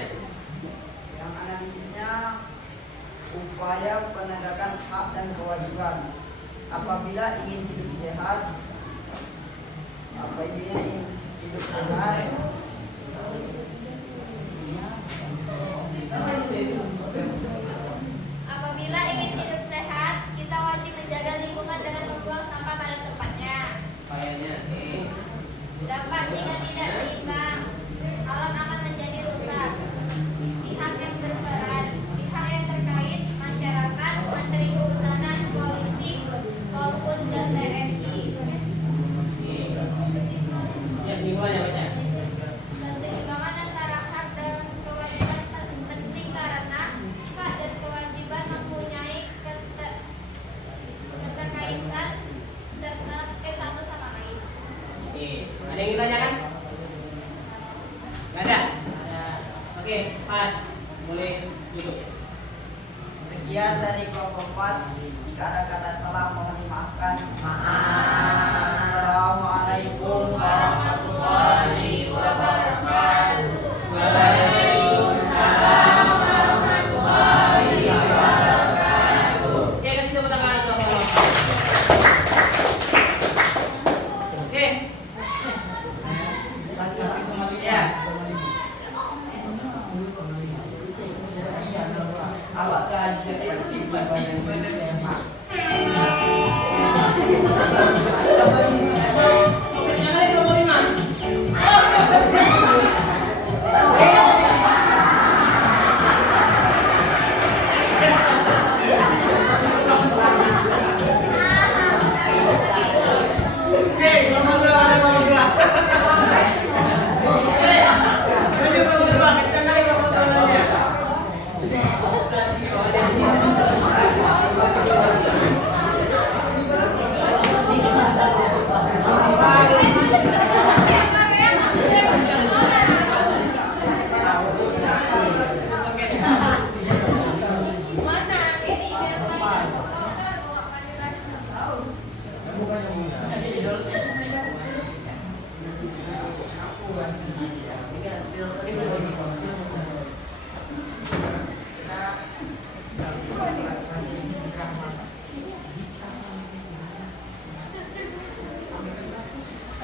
yang analisisnya upaya penegakan hak dan kewajiban. Apabila ingin hidup sehat, Apabila ingin hidup sehat, kita wajib menjaga lingkungan dengan membuang sampah pada tempatnya. Kayaknya. Dampak jika tidak seimbang, alam akan menjadi rusak. Pihak yang berperan, pihak yang terkait, masyarakat, Menteri Kehutanan, polisi, maupun dan TNI. Yang kedua ya baca. Keseimbangan antara hak dan kewajiban penting karena hak dan kewajiban mempunyai keterkaitan serta satu sama lain. Ada yang ditanyakan? Nggak ada? Oke, pas. Boleh duduk. sekian dari kelompok 4. Jika ada kata salah mohon dimaafkan. Maaf. Assalamualaikum warahmatullahi wabarakatuh. Waalaikumsalam warahmatullahi wabarakatuh. Oke, kasih tepuk tangan untuk Allah. Oke. Ya. Awak kan jadi simpan-simpan ya, Pak. Jangan itu nomor 5. Oke, nomor 2 ada nomor 2. Oke. Ini nomor 2, kita naik nomor 2 ya. Mana ini biar kan bawa panjuran.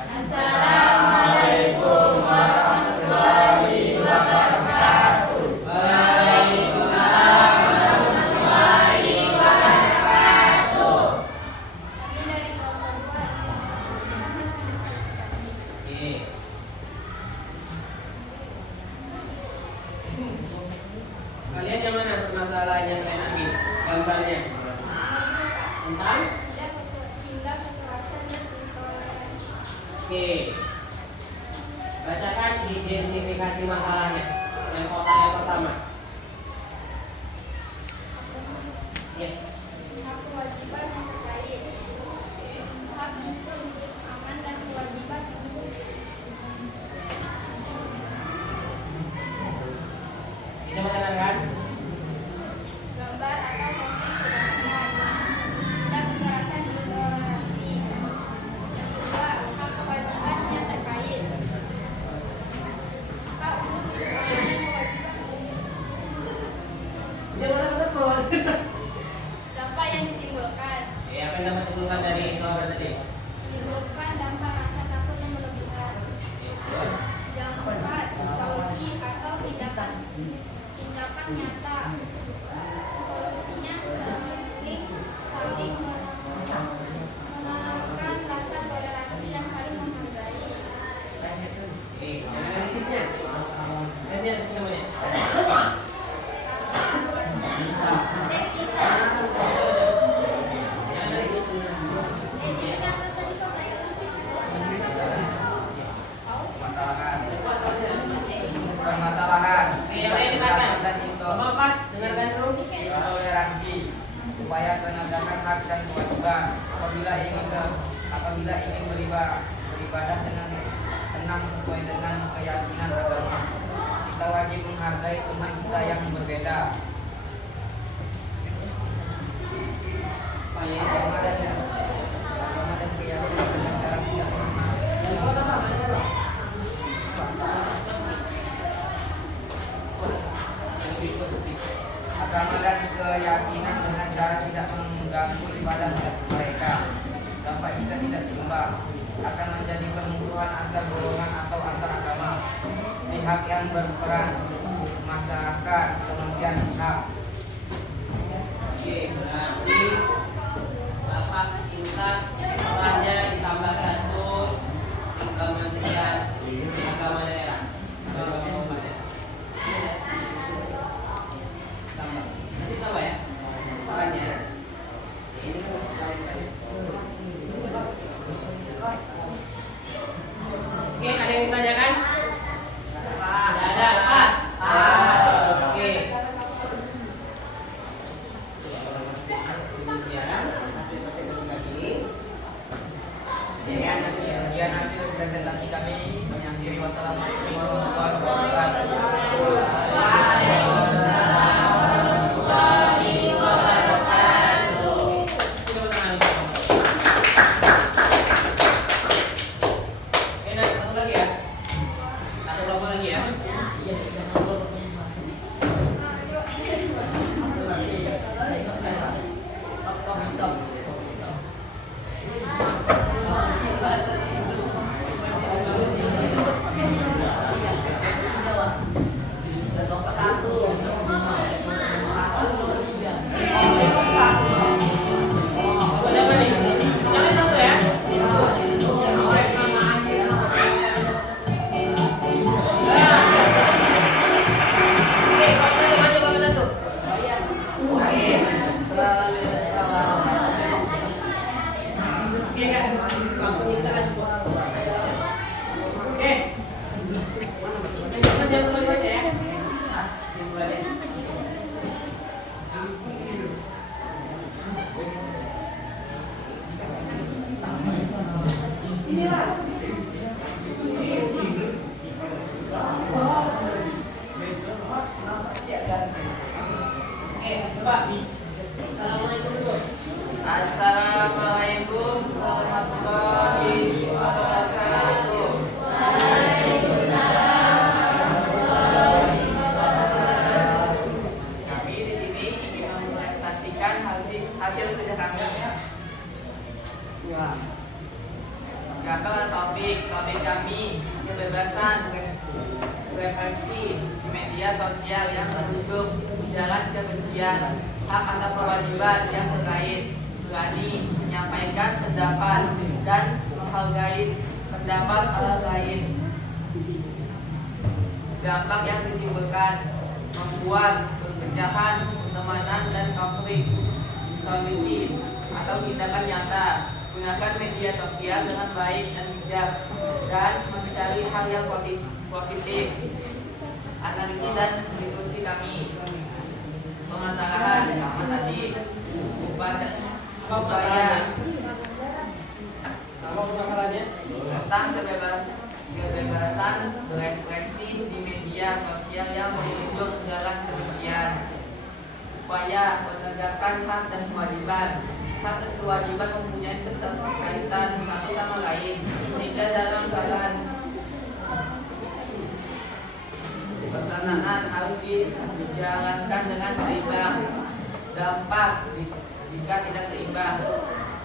Assalamualaikum warahmatullahi wabarakatuh. Waalaikumsalam warahmatullahi wabarakatuh. Kami dari kelompok 2. Oke. Kalian yang mana masalahnya enak nih gambarnya? Tentang? Tidak tindak kekerasan dan intoleransi. Oke. Bacakan identifikasi masalahnya. Yang pertama. Ya. Hak kewajiban yang terkait. Hak untuk aman dan kewajiban untuk Ini mendengarkan? gambar atau motif kekerasan. Tindak kekerasan dan intoleransi. Yang kedua, hak kewajiban yang terkait. Hak untuk hidup aman dan kewajiban Jangan betul. dampak apa yang dapat dikeluhkan dari itu orang tadi? Timbulkan dampak rasa takut yang berlebihan. Yang keempat, solusi atau tindakan nyata. Solusinya saling menanamkan rasa toleransi dan saling menghargai. Analisisnya. Nanti apa sih namanya? Permasalahan Yang lain dikatakan. dan itu Apa? Dengarkan dulu. toleransi upaya penegakan hak dan kewajiban apabila ingin beribadah dengan tenang sesuai dengan keyakinan agama, kita wajib menghargai Tuhan kita yang berbeda. Agama dan keyakinan dengan cara tidak agama dan keyakinan dengan cara tidak mengganggu ibadah mereka. Dampak jika tidak seimbang akan menjadi permusuhan antar golongan atau antar agama. Pihak yang berperan, masyarakat, kemudian hak. Oke, berarti Bapak singkat setelahnya ditambah satu Kementerian Agama Daerah. Tambah. Nanti tambah ya. Perannya. Ini Oke, ada yang ditanyakan? Ada. Pas. Oke. Sekian hasil presentasi kami. Mengakhiri wassalamualaikum warahmatullahi wabarakatuh. Oke, nah, satu lagi ya. Satu kelompok lagi ya. Buat apa nih? Jangan satu ya. Oke, kalau satu maju kalau satu. Oke, Kak. Langsung kita kan. Oke. Jangan lupa dibaca ya. Oke, coba. Assalamualaikum dulu. Assalamualaikum warahmatullahi wabarakatuh. Kami di sini ingin mempresentasikan hasil kerja kami. Gagal topik kami kebebasan refleksi di media sosial yang mendukung ujaran kebencian, hak atau kewajiban yang terkait, berani menyampaikan pendapat dan menghargai pendapat orang lain. Dampak yang ditimbulkan membuat perpecahan, pertemanan dan konflik. Solusi atau tindakan nyata, gunakan media sosial dengan baik dan bijak dan mencari hal yang positif. Analisis dan diskusi kami. Permasalahan sama tadi upaya Apa masalahnya? tentang kebebasan berekspresi di media sosial yang melindungi ujaran kebencian. Upaya penegakan hak dan kewajiban. Hak dan kewajiban mempunyai keterkaitan satu sama lain, sehingga dalam pelaksanaan harus dijalankan dengan seimbang. Dampak jika tidak seimbang,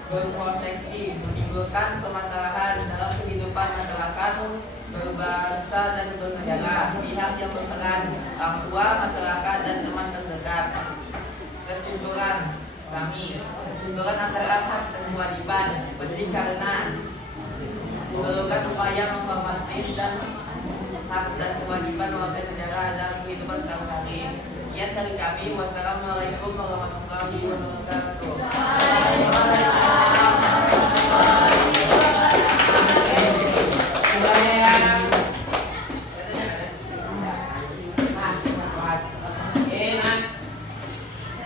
berpotensi menimbulkan permasalahan dalam kehidupan masyarakat berbangsa dan bernegara. Pihak yang berperan, orang tua, masyarakat, dan teman terdekat. Kesimpulan antara hak dan kewajiban penting karena diperlukan upaya menghormati dan hak dan kewajiban warga negara dalam kehidupan sehari-hari. Sekian dari kami. Wassalamualaikum warahmatullahi wabarakatuh.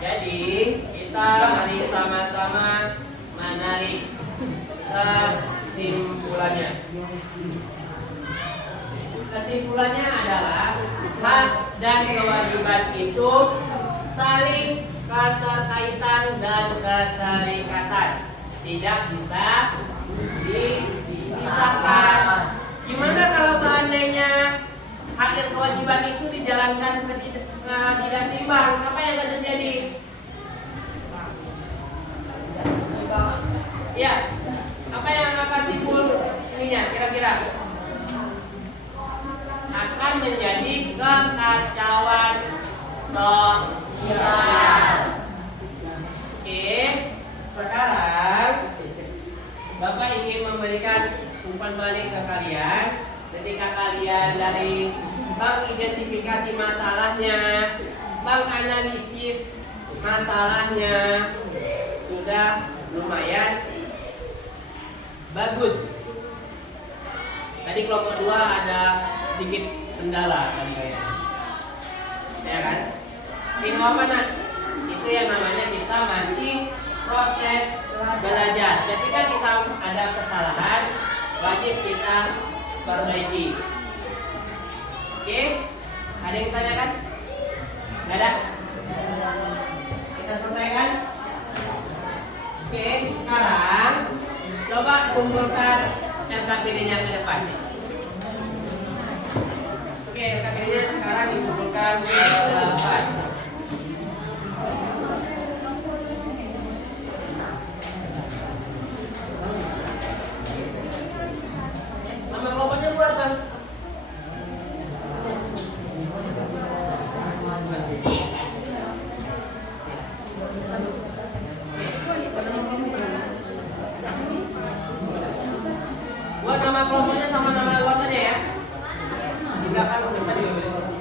Jadi kita mari sama-sama menarik kesimpulannya. Kesimpulannya adalah hak dan kewajiban itu saling keterkaitan dan keterikatan, tidak bisa dipisahkan. Gimana kalau seandainya hak dan kewajiban itu dijalankan tidak seimbang? Apa yang akan terjadi? Ya, apa yang akan timbul ininya kira-kira? Akan menjadi kekacauan sosial. Oke, sekarang Bapak ingin memberikan umpan balik ke kalian. Ketika kalian dari mengidentifikasi masalahnya, menganalisis masalahnya, sudah lumayan bagus. Tadi kelompok 2 ada sedikit kendala tadi kayaknya, ya kan? Ini apa nak? Itu yang namanya kita masih proses belajar. Ketika kita ada kesalahan, wajib kita perbaiki. Oke? Ada yang tanyakan? Nggak ada? Kita selesaikan? Oke, sekarang coba kumpulkan LKPD-nya ke depan. Oke, LKPD-nya sekarang dikumpulkan ke depan. Nama kelompoknya buat kan? Buat nama kelompoknya sama nama anggotanya ya. Di belakang sebentar juga boleh.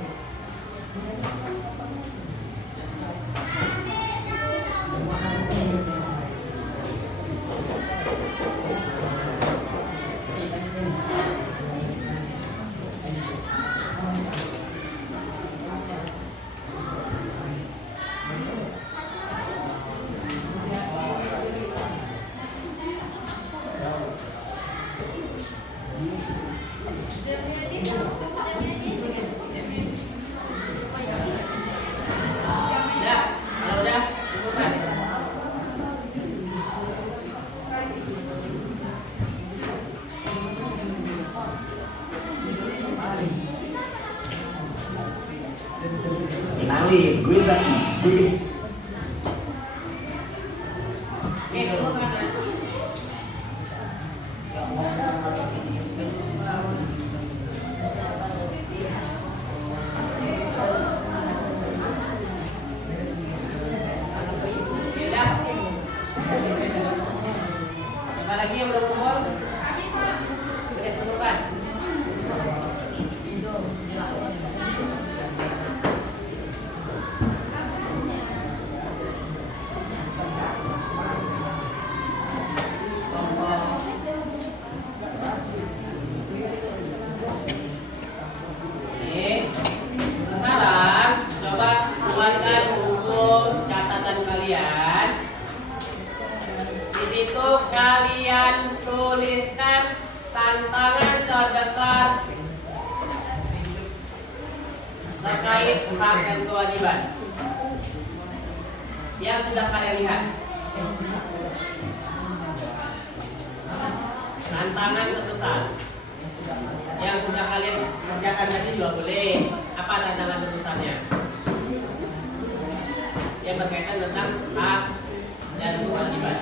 Udah, kalau udah, kumpulkan. Kenalin, gue Zaki. Gue Kumpulkan ya. Pindah. Apa lagi yang belum kumpul? Oke, kumpulkan. Oke. Sekarang coba buatkan buku catatan kalian. Di situ kalian tuliskan tantangan terbesar terkait hak dan kewajiban yang sudah kalian lihat. Tantangan terbesar yang sudah kalian kerjakan tadi juga boleh. Apa tantangan terbesarnya? Yang berkaitan tentang hak dan kewajiban.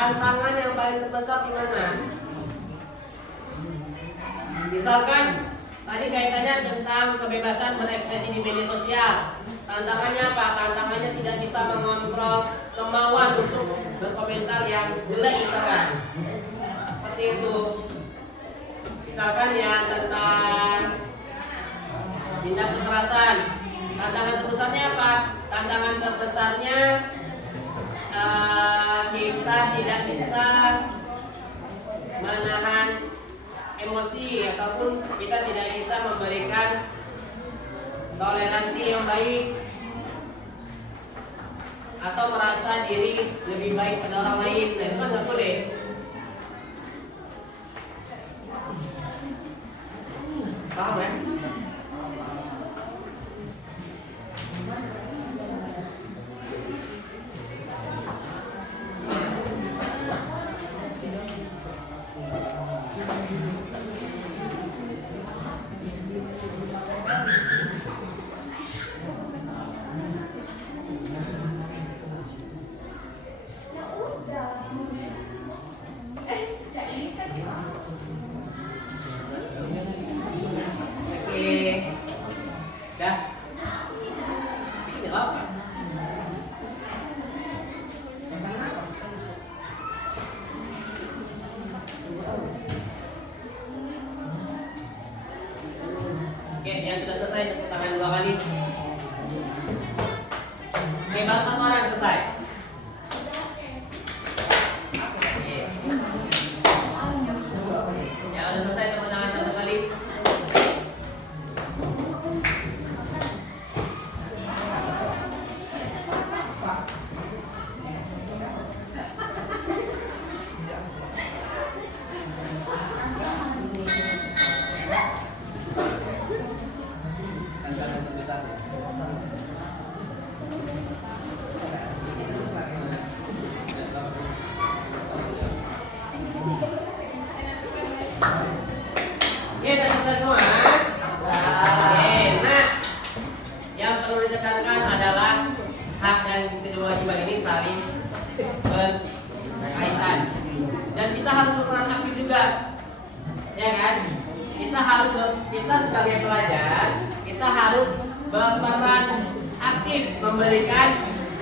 tantangan yang paling terbesar di mana? Misalkan tadi kaitannya tentang kebebasan berekspresi di media sosial. Tantangannya apa? Tantangannya tidak bisa mengontrol kemauan untuk berkomentar yang jelek misalkan. Seperti itu. Misalkan ya tentang tindak kekerasan. Tantangan terbesarnya apa? Tantangan terbesarnya kita tidak bisa menahan emosi ataupun kita tidak bisa memberikan toleransi yang baik atau merasa diri lebih baik pada orang lain. Nah, itu kan nggak boleh. Paham ya? Dah. Ini nggak apa. Oke, yang sudah selesai tepuk tangan 2 kali. Oke, baru 1 orang selesai. Oke. Yang sudah selesai tepuk tangan 1 kali. Oke, sudah selesai semua. Oke, nah yang perlu ditekankan adalah hak dan kewajiban ini saling berkaitan dan kita harus berperan aktif juga, ya kan? Kita sebagai pelajar kita harus berperan aktif memberikan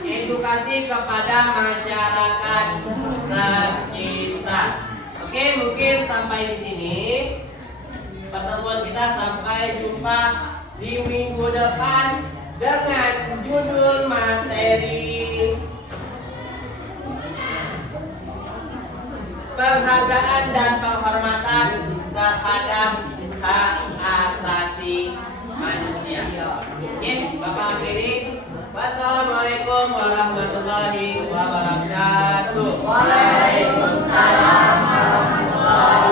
edukasi kepada masyarakat sekitar. Oke, mungkin sampai di sini pertemuan kita. Sampai jumpa di minggu depan dengan judul materi penghargaan dan penghormatan terhadap hak asasi manusia. Oke, Bapak akhiri. Wassalamualaikum warahmatullahi wabarakatuh. Waalaikumsalam warahmatullahi